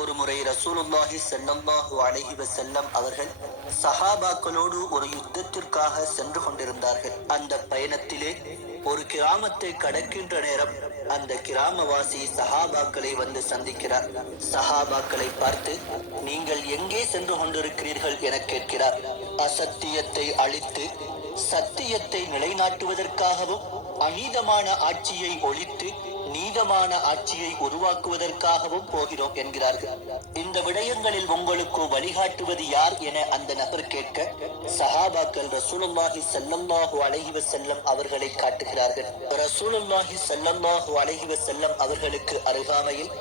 ஒரு முறை ரசூலுல்லாஹி ஸல்லல்லாஹு அலைஹி வஸல்லம் அவர்கள் சஹாபாக்களோடு ஒரு யுத்தத்திற்காக சென்று கொண்டிருந்தார்கள். அந்த பயணத்திலே ஒரு கிராமத்தை கடக்கின்ற நேரம் அந்த கிராமவாசி சஹாபாக்களை வந்து சந்திக்கிறார். சஹாபாக்களை பார்த்து நீங்கள் எங்கே சென்று கொண்டிருக்கிறீர்கள்? என கேட்கிறார். அசத்தியத்தை அழித்து சத்தியத்தை நிலைநாட்டுவதற்காகவும் அநீதமான ஆட்சியை ஒழித்து நீதமான ஆட்சியை உருவாக்குவதற்காகவும் போகிறோம் என்கிறார்கள். இந்த விடயங்களில் உங்களுக்கு வழிகாட்டுவது யார் என அந்த நபர் கேட்க சஹாபாக்கள் ரசூலுல்லாஹி ஸல்லல்லாஹு அலைஹி வஸல்லம் அவர்களை காட்டுகிறார்கள். ரசூலுல்லாஹி ஸல்லல்லாஹு அலைஹி வஸல்லம் அவர்களுக்கு அருகாமையில்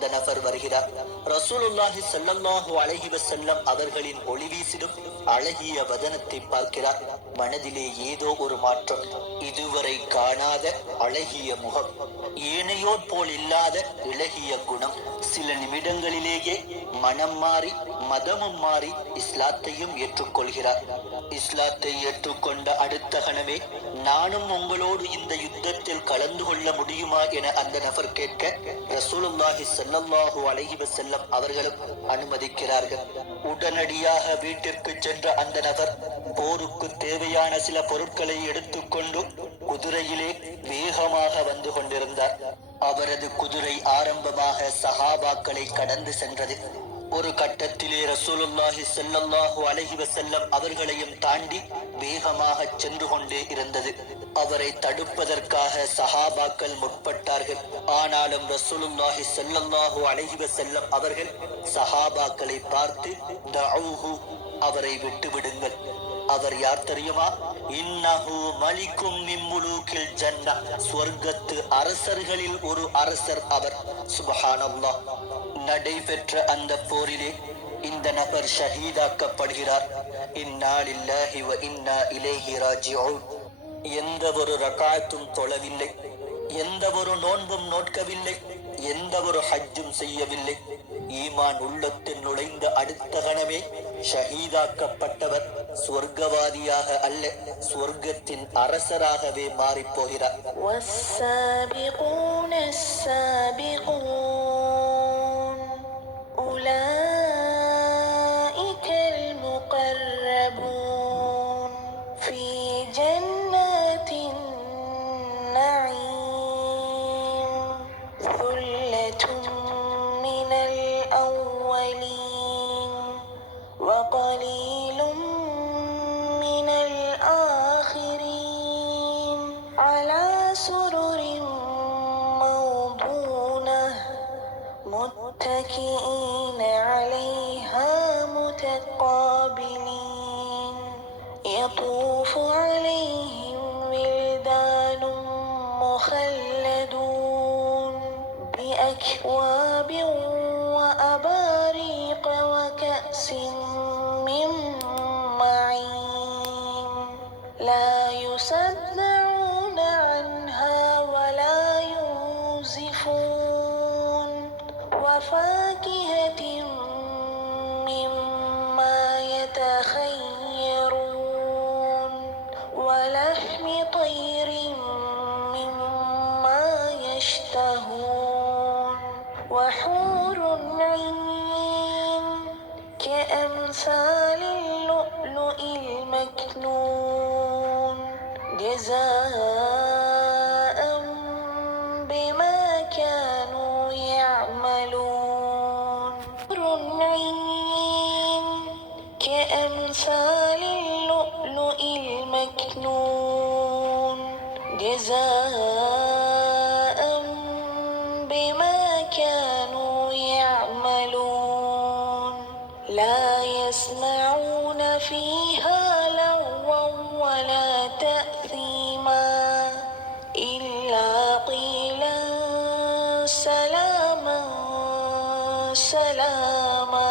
அந்த நபர் வருகிறார். ரசூலுல்லாஹி ஸல்லல்லாஹு அலைஹி வஸல்லம் அவர்களின் ஒளி வீசிடும் அழகிய வதனத்தை பார்க்கிறார். மனதிலே ஏதோ ஒரு மாற்றம். இதுவரை காணாத அழகிய முகம் ஏனையோர் போல் இல்லாத இளகிய குணம் சில நிமிடங்களிலேயே மனம் மாறி மதமும் மாறி இஸ்லாத்தையும் ஏற்றுக்கொள்கிறார். இஸ்லாத்தை ஏற்றுக்கொண்ட அடுத்த கணமே நானும் உங்களோடு இந்த யுத்தத்தில் கலந்து கொள்ள முடியுமா என அந்த நபர் கேட்க ரசூலுல்லாஹி சல்லல்லாஹு அலைஹி வசல்லம் அவர்களும் அனுமதிக்கிறார்கள். உடனடியாக வீட்டிற்கு சென்ற அந்த நபர் போருக்கு தேவையான சில பொருட்களை எடுத்துக்கொண்டு குதிரையிலே வேகமாக வந்து கொண்டிருந்தார். அவரது குதிரை ஆரம்பமாக சஹாபாக்களை கடந்து சென்றது. ஒரு கட்டத்திலே ரசூலுல்லாஹி செல்லல்லாஹு அலஹி வசல்லம் அவர்களையும் தாண்டி வேகமாக சென்று கொண்டே இருந்தது. அவரை தடுப்பதற்காக சஹாபாக்கள் முற்பட்டார்கள். ஆனாலும் ரசூலுல்லாஹி செல்லல்லாஹு அலஹி வசல்லம் அவர்கள் சஹாபாக்களை பார்த்து அவரை விட்டு விடுங்கள் அவர் யார் தெரியுமா? இன்னஹு மலிக்கும் மிம்முலூக்கில் ஜன்னா சொர்க்கத்து அரசர்களில் ஒரு அரசர் அவர். சுபஹானல்லா நடைபெற்ற அந்த போரிலே இந்த நபர் ஷஹீதாக்கப்படுகிறார். இந்நாளில்லாஹி வ இன்னா இலேஹி ராஜிஊன். எந்த ஒரு ரகாத்தும் தொழவில்லை. எந்த ஒரு நோன்பும் நோட்கவில்லை. எந்த ஒரு ஹஜ்ஜும் செய்யவில்லை. ஈமான் உள்ளத்தில் நுழைந்த அடுத்த கணமே ஷஹீதாக்கப்பட்டவர் சொர்க்கவாதியாக அல்ல சொர்க்கத்தின் அரசராகவே மாறிப் متكئين عليها متقابلين. يطوف عليهم ولدان مخلدون بأكواب وأباريق وكأس من معين. لا يصدعون يشتهون وحور عين كأمثال اللؤلؤ المكنون جزاء بما كانوا يعملون. حور عين كأمثال اللؤلؤ المكنون جزاء لا يسمعون فيها لغوا ولا تأثيما إلا قيلا سلاما سلاما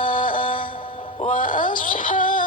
وأصحاب